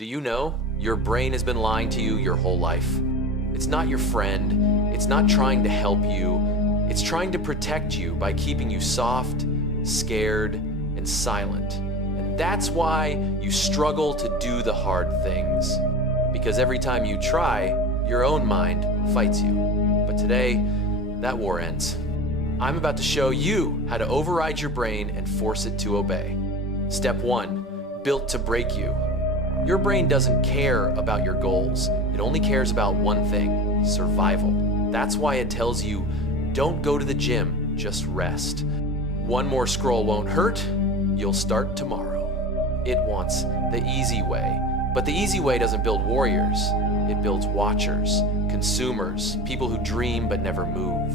Do you know your brain has been lying to you your whole life? It's not your friend. It's not trying to help you. It's trying to protect you by keeping you soft, scared, and silent. And that's why you struggle to do the hard things. Because every time you try, your own mind fights you. But today, that war ends. I'm about to show you how to override your brain and force it to obey. Step 1, built to break you. Your brain doesn't care about your goals. It only cares about one thing, survival. That's why it tells you, don't go to the gym, just rest. One more scroll won't hurt, you'll start tomorrow. It wants the easy way, but the easy way doesn't build warriors. It builds watchers, consumers, people who dream but never move.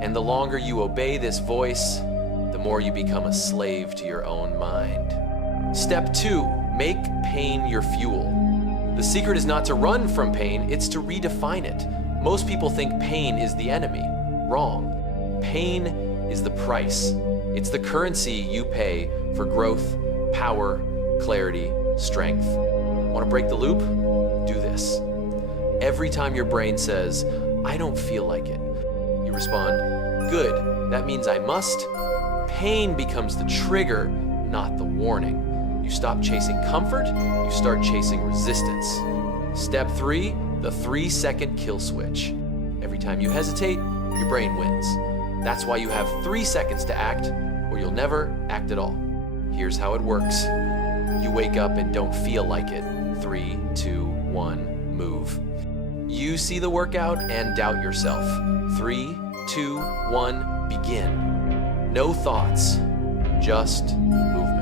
And the longer you obey this voice, the more you become a slave to your own mind. Step 2, make pain your fuel. The secret is not to run from pain, it's to redefine it. Most people think pain is the enemy. Wrong. Pain is the price. It's the currency you pay for growth, power, clarity, strength. Want to break the loop? Do this. Every time your brain says, I don't feel like it, you respond, good, that means I must. Pain becomes the trigger, not the warning. You stop chasing comfort, you start chasing resistance. Step 3, the 3-second kill switch. Every time you hesitate, your brain wins. That's why you have 3 seconds to act, or you'll never act at all. Here's how it works. You wake up and don't feel like it. 3, 2, 1, move. You see the workout and doubt yourself. 3, 2, 1, begin. No thoughts, just movement.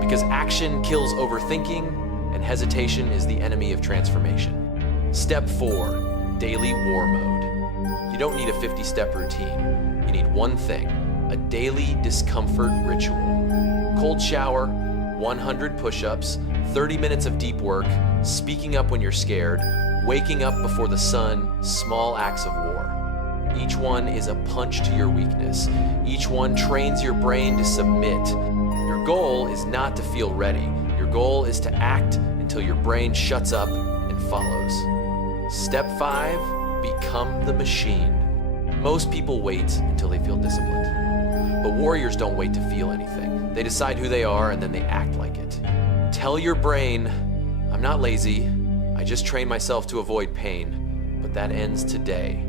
Because action kills overthinking, and hesitation is the enemy of transformation. Step 4, daily war mode. You don't need a 50-step routine. You need one thing, a daily discomfort ritual. Cold shower, 100 push-ups, 30 minutes of deep work, speaking up when you're scared, waking up before the sun, small acts of war. Each one is a punch to your weakness. Each one trains your brain to submit. Your goal is not to feel ready. Your goal is to act until your brain shuts up and follows. Step 5, become the machine. Most people wait until they feel disciplined. But warriors don't wait to feel anything. They decide who they are and then they act like it. Tell your brain, I'm not lazy. I just train myself to avoid pain, but that ends today.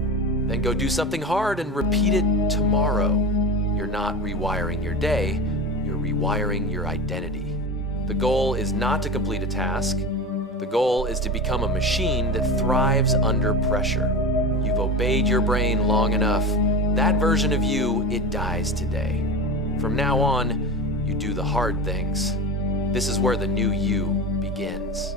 Then go do something hard and repeat it tomorrow. You're not rewiring your day, you're rewiring your identity. The goal is not to complete a task. The goal is to become a machine that thrives under pressure. You've obeyed your brain long enough. That version of you, it dies today. From now on, you do the hard things. This is where the new you begins.